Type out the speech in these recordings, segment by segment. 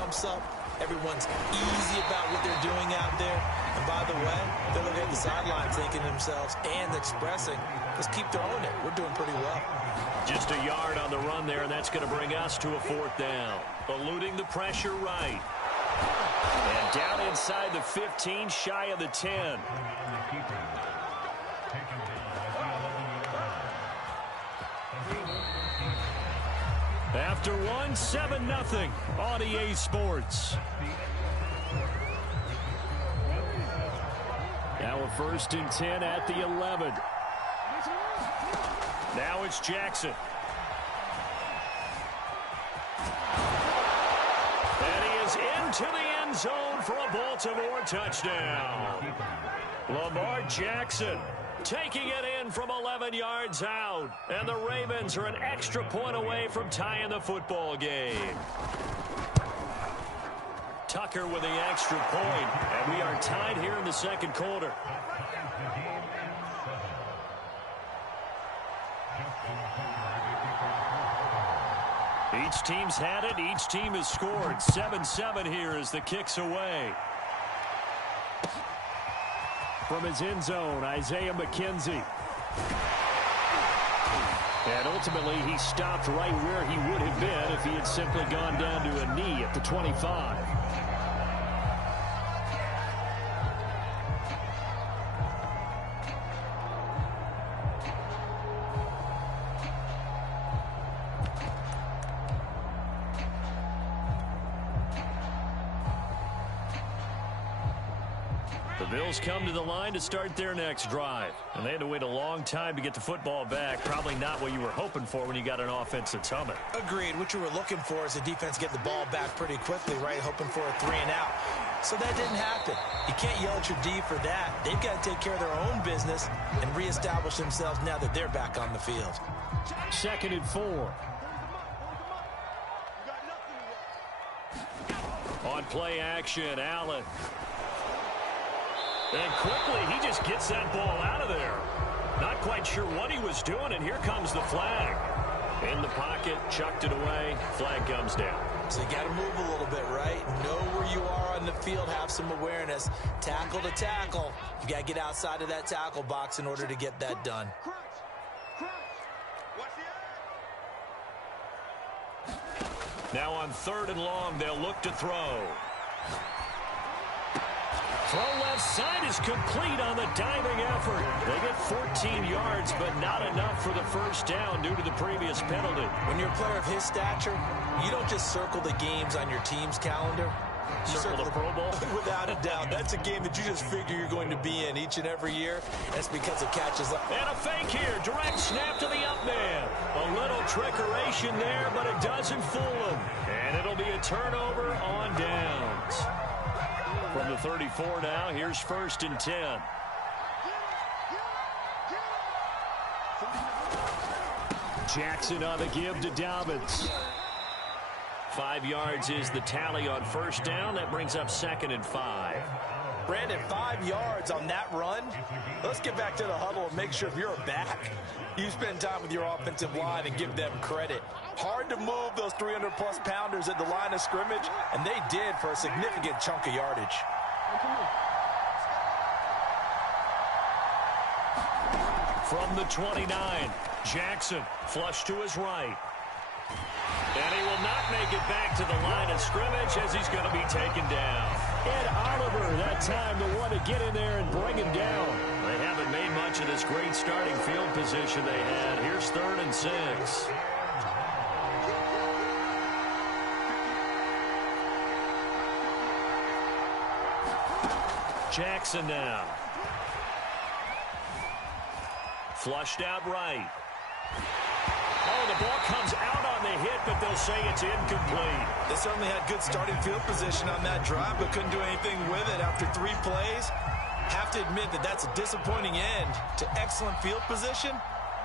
jumps up. Everyone's easy about what they're doing out there. And by the way, they're looking at the sideline thinking to themselves and expressing, let's keep throwing it. We're doing pretty well. Just a yard on the run there, and that's going to bring us to a fourth down. Eluding the pressure right. And down inside the 15, shy of the 10. After one, 7-0 on EA Sports. Now a 1st and 10 at the 11. Now it's Jackson. And he is into the end zone for a Baltimore touchdown. Lamar Jackson taking it in from 11 yards out. And the Ravens are an extra point away from tying the football game. Tucker with the extra point. And we are tied here in the second quarter. Each team's had it. Each team has scored. 7-7 here as the kick's away. From his end zone, Isaiah McKenzie. And ultimately, he stopped right where he would have been if he had simply gone down to a knee at the 25. Bills come to the line to start their next drive. And they had to wait a long time to get the football back. Probably not what you were hoping for when you got an offense that's humming. Agreed. What you were looking for is the defense get the ball back pretty quickly, right? Hoping for a 3 and out. So that didn't happen. You can't yell at your D for that. They've got to take care of their own business and reestablish themselves now that they're back on the field. 2nd and 4. On play action, Allen. And quickly, he just gets that ball out of there. Not quite sure what he was doing, and here comes the flag. In the pocket, chucked it away, flag comes down. So you got to move a little bit, right? Know where you are on the field, have some awareness. Tackle to tackle. You got to get outside of that tackle box in order to get that done. Now on 3rd and long, they'll look to throw. Throw left side is complete on the diving effort. They get 14 yards, but not enough for the first down due to the previous penalty. When you're a player of his stature, you don't just circle the games on your team's calendar. You circle the Pro Bowl? Without a doubt. That's a game that you just figure you're going to be in each and every year. That's because of catches like... And a fake here. Direct snap to the up man. A little trickeration there, but it doesn't fool him. And it'll be a turnover on downs. From the 34 now, here's 1st and 10. Jackson on the give to Dobbins. 5 yards is the tally on first down. That brings up 2nd and 5. Brandon, 5 yards on that run. Let's get back to the huddle and make sure if you're a back, you spend time with your offensive line and give them credit. Hard to move those 300-plus pounders at the line of scrimmage, and they did for a significant chunk of yardage. From the 29, Jackson flush to his right. And he will not make it back to the line of scrimmage as he's going to be taken down. Ed Oliver, that time, the one to get in there and bring him down. They haven't made much of this great starting field position they had. Here's 3rd and 6. Jackson now. Flushed out right. Oh, the ball comes out on the hit, but they'll say it's incomplete. They certainly had good starting field position on that drive, but couldn't do anything with it after 3 plays. Have to admit that that's a disappointing end to excellent field position.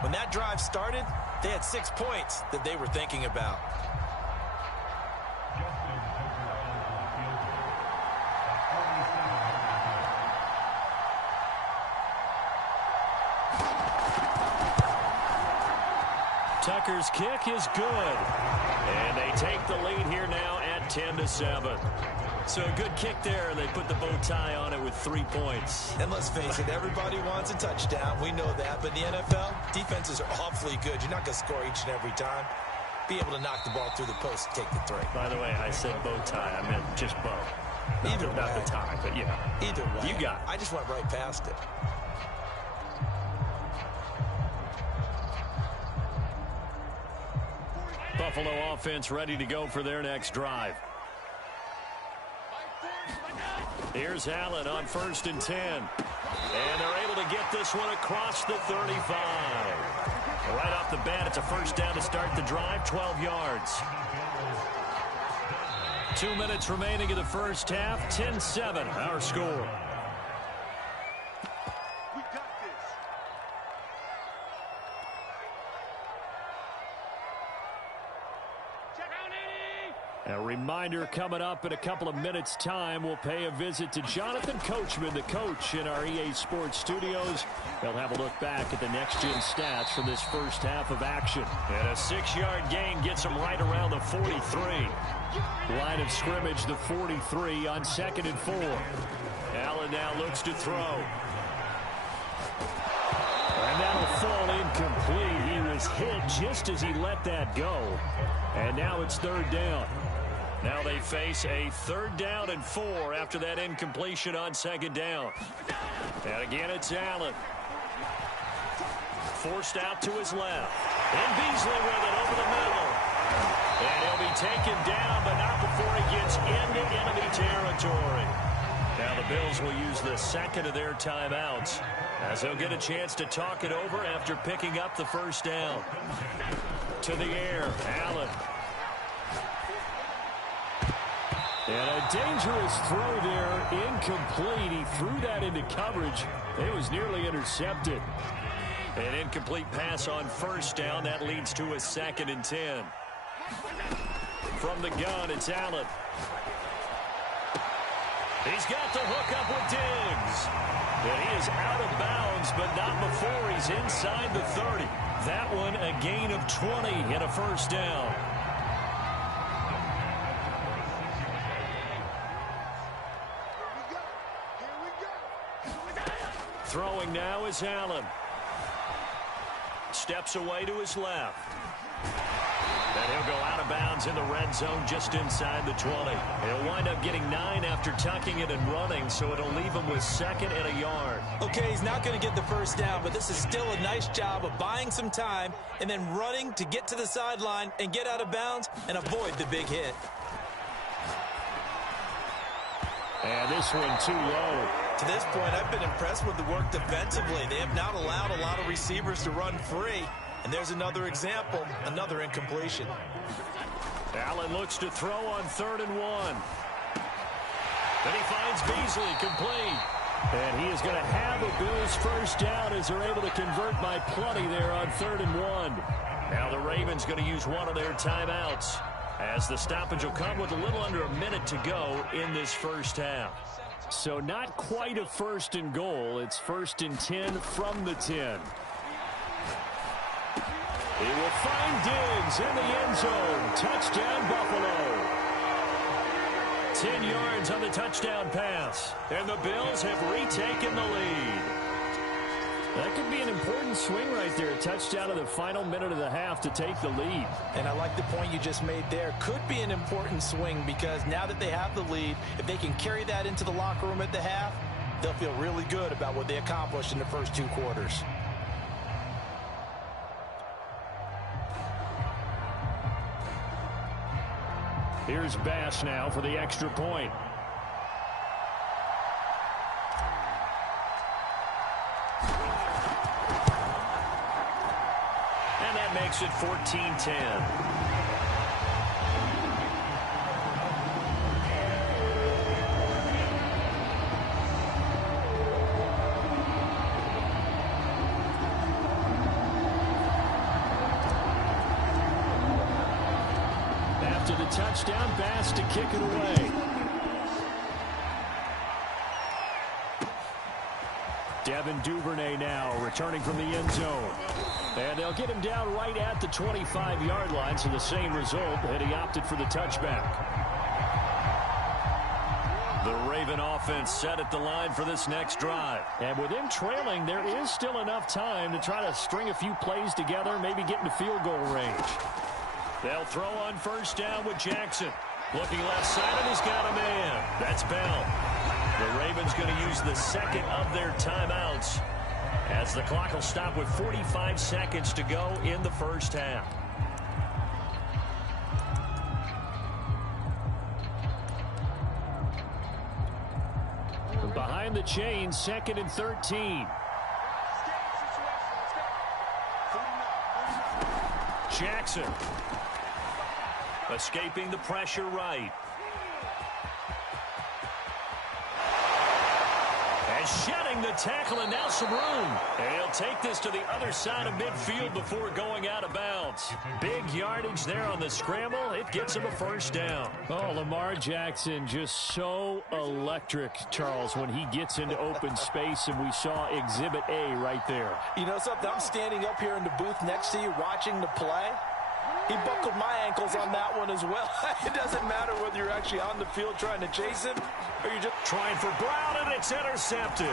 When that drive started, they had 6 points that they were thinking about. Tucker's kick is good. And they take the lead here now at 10-7. So a good kick there. They put the bow tie on it with 3 points. And let's face it, everybody wants a touchdown. We know that. But in the NFL, defenses are awfully good. You're not going to score each and every time. Be able to knock the ball through the post and take the three. By the way, I said bow tie. I meant just bow. Not the tie, but yeah. Either way. You got it. I just went right past it. Buffalo offense ready to go for their next drive. Here's Allen on 1st and 10. And they're able to get this one across the 35. Right off the bat, it's a first down to start the drive, 12 yards. 2 minutes remaining in the first half, 10-7, our score. A reminder coming up in a couple of minutes' time. We'll pay a visit to Jonathan Coachman, the coach in our EA Sports studios. They'll have a look back at the next-gen stats from this first half of action. And a 6-yard gain gets them right around the 43. Line of scrimmage, the 43 on 2nd and 4. Allen now looks to throw. And that'll fall incomplete. He was hit just as he let that go. And now it's 3rd down. Now they face a 3rd down and 4 after that incompletion on 2nd down. And again, it's Allen. Forced out to his left. And Beasley with it over the middle. And he'll be taken down, but not before he gets into enemy territory. Now the Bills will use the second of their timeouts as they'll get a chance to talk it over after picking up the first down. To the air, Allen. And a dangerous throw there, incomplete. He threw that into coverage. It was nearly intercepted. An incomplete pass on 1st down. That leads to a 2nd and 10. From the gun, it's Allen. He's got the hook up with Diggs. And he is out of bounds, but not before he's inside the 30. That one a gain of 20 and a first down. Throwing now is Allen. Steps away to his left. And he'll go out of bounds in the red zone just inside the 20. He'll wind up getting 9 after tucking it and running, so it'll leave him with 2nd and a yard. Okay, he's not going to get the first down, but this is still a nice job of buying some time and then running to get to the sideline and get out of bounds and avoid the big hit. And this one too low. To this point, I've been impressed with the work defensively. They have not allowed a lot of receivers to run free. And there's another example, another incompletion. Allen looks to throw on 3rd and 1. Then he finds Beasley complete. And he is going to have a Bills first down as they're able to convert by plenty there on 3rd and 1. Now the Ravens going to use one of their timeouts as the stoppage will come with a little under a minute to go in this first half. So not quite a 1st and goal. It's 1st and 10 from the 10. He will find Diggs in the end zone. Touchdown, Buffalo. 10 yards on the touchdown pass. And the Bills have retaken the lead. That could be an important swing right there. A touchdown in the final minute of the half to take the lead. And I like the point you just made there. Could be an important swing because now that they have the lead, if they can carry that into the locker room at the half, they'll feel really good about what they accomplished in the first 2 quarters. Here's Bass now for the extra point. And that makes it 14-10. Touchdown, Bass to kick it away. Devin Duvernay now returning from the end zone. And they'll get him down right at the 25-yard line, so the same result, and he opted for the touchback. The Raven offense set at the line for this next drive. And with them trailing, there is still enough time to try to string a few plays together, maybe get into field goal range. They'll throw on first down with Jackson. Looking left side, and he's got a man. That's Bell. The Ravens going to use the second of their timeouts as the clock will stop with 45 seconds to go in the first half. Behind the chain, 2nd and 13. Jackson escaping the pressure right. And shedding the tackle, and now some room. And he'll take this to the other side of midfield before going out of bounds. Big yardage there on the scramble. It gets him a first down. Oh, Lamar Jackson just so electric, Charles, when he gets into open space, and we saw Exhibit A right there. You know something? I'm standing up here in the booth next to you watching the play. He buckled my ankles on that one as well. It doesn't matter whether you're actually on the field trying to chase him or you're just trying for Brown, and it's intercepted.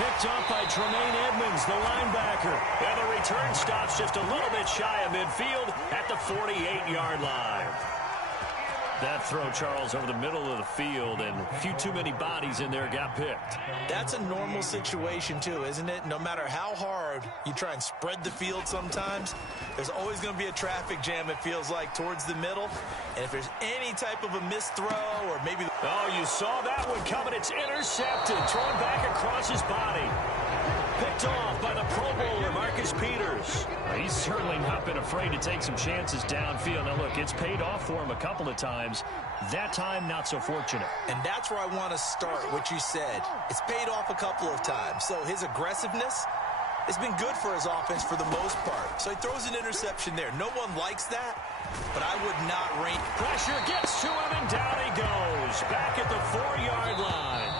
Picked up by Tremaine Edmonds, the linebacker. And the return stops just a little bit shy of midfield at the 48-yard line. That throw, Charles, over the middle of the field, and a few too many bodies in there got picked. That's a normal situation, too, isn't it? No matter how hard you try and spread the field sometimes, there's always going to be a traffic jam, it feels like, towards the middle. And if there's any type of a missed throw or maybe... Oh, you saw that one coming. It's intercepted. Thrown back across his body. Picked off by the Pro Bowler, Marcus Peters. He's certainly not been afraid to take some chances downfield. Now, look, it's paid off for him a couple of times. That time, not so fortunate. And that's where I want to start, what you said. It's paid off a couple of times. So his aggressiveness has been good for his offense for the most part. So he throws an interception there. No one likes that, but I would not rank. Pressure gets to him, and down he goes. Back at the 4-yard line.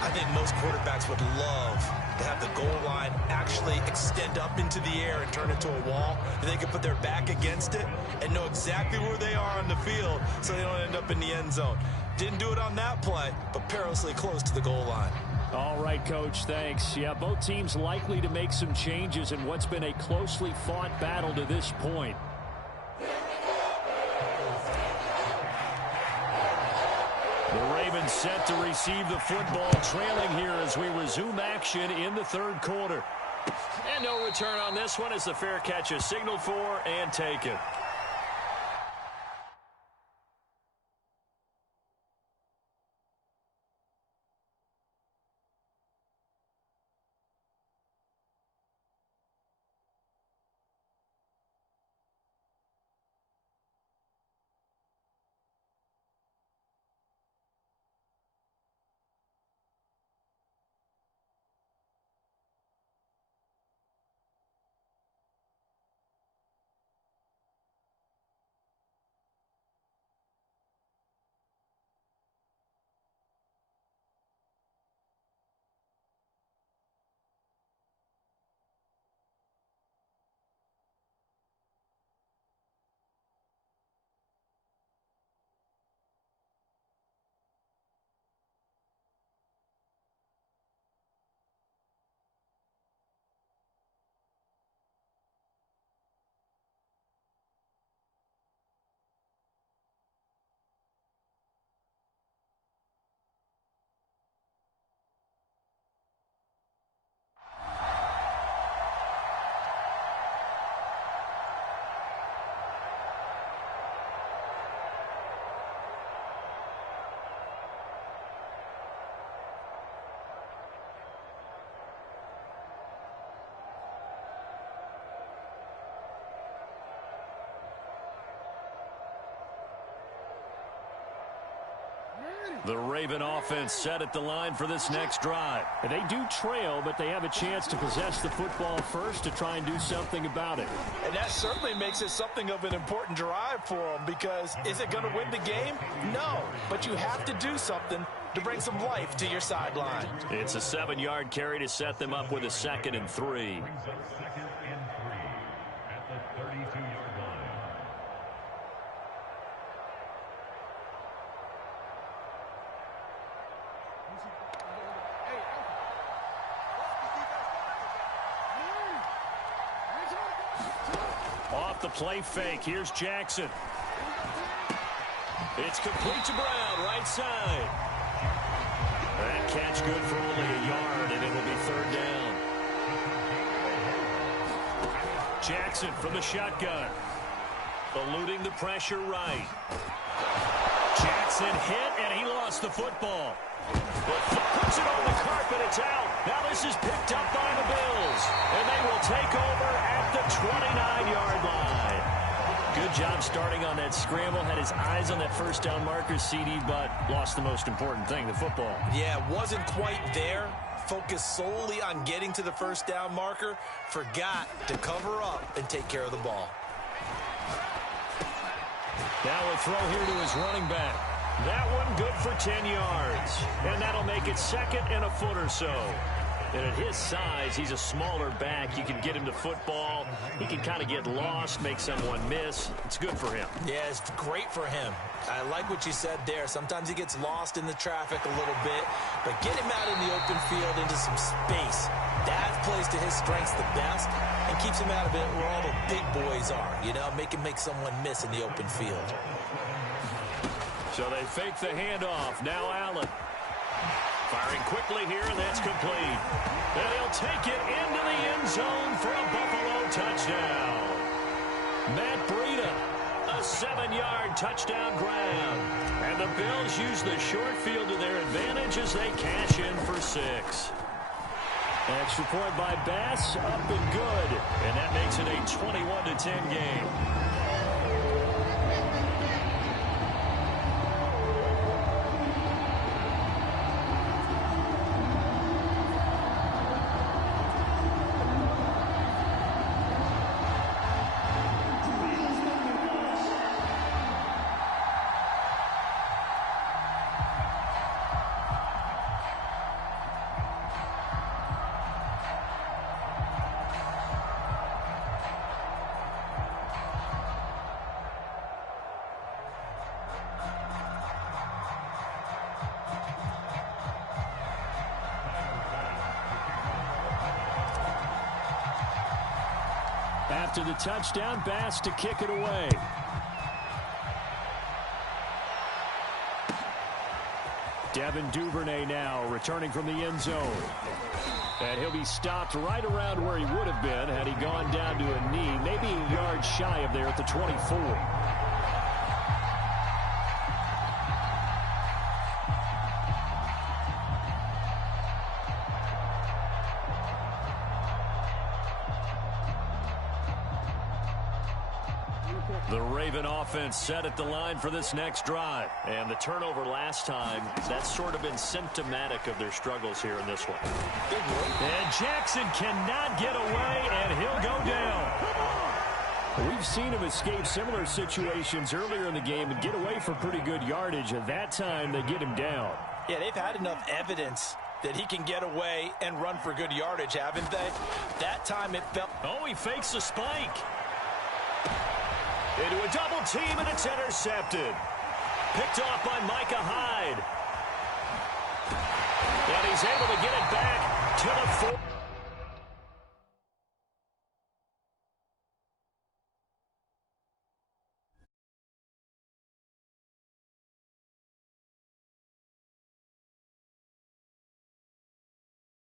I think most quarterbacks would love to have the goal line actually extend up into the air and turn into a wall, and they can put their back against it and know exactly where they are on the field so they don't end up in the end zone. Didn't do it on that play, but perilously close to the goal line. All right, Coach, thanks. Yeah, both teams likely to make some changes in what's been a closely fought battle to this point. The Ravens set to receive the football, trailing here as we resume action in the third quarter. And no return on this one as the fair catch is signaled for and taken. The Raven offense set at the line for this next drive. They do trail, but they have a chance to possess the football first to try and do something about it. And that certainly makes it something of an important drive for them, because is it going to win the game? No, but you have to do something to bring some life to your sideline. It's a 7-yard carry to set them up with a 2nd and 3. the play fake. Here's Jackson. It's complete to Brown, right side. That catch good for only a yard, and it'll be third down. Jackson from the shotgun. Eluding the pressure right. Jackson hit, and he lost the football. Puts it on the carpet. It's out. Now this is picked up by the Bills, and they will take over at the 29-yard line. Good job starting on that scramble. Had his eyes on that first down marker, CD, but lost the most important thing, the football. Yeah, wasn't quite there. Focused solely on getting to the first down marker. Forgot to cover up and take care of the ball. Now a throw here to his running back. That one good for 10 yards. And that'll make it second and a foot or so. And at his size, he's a smaller back. You can get him to football. He can kind of get lost, make someone miss. It's good for him. Yeah, it's great for him. I like what you said there. Sometimes he gets lost in the traffic a little bit, but get him out in the open field into some space. That plays to his strengths the best and keeps him out of it where all the big boys are. You know, make him make someone miss in the open field. So they fake the handoff. Now Allen. Firing quickly here, and that's complete. And he'll take it into the end zone for a Buffalo touchdown. Matt Breida, a 7-yard touchdown grab. And the Bills use the short field to their advantage as they cash in for 6. Extra point by Bass, up and good. And that makes it a 21-10 game. After the touchdown, Bass to kick it away. Devin Duvernay now returning from the end zone. And he'll be stopped right around where he would have been had he gone down to a knee, maybe a yard shy of there at the 24. The Raven offense set at the line for this next drive. And the turnover last time, that's sort of been symptomatic of their struggles here in this one. And Jackson cannot get away, and he'll go down. We've seen him escape similar situations earlier in the game and get away for pretty good yardage. At that time, they get him down. Yeah, they've had enough evidence that he can get away and run for good yardage, haven't they? That time it felt... Oh, he fakes a spike. Into a double team, and it's intercepted. Picked off by Micah Hyde. And he's able to get it back to the 4.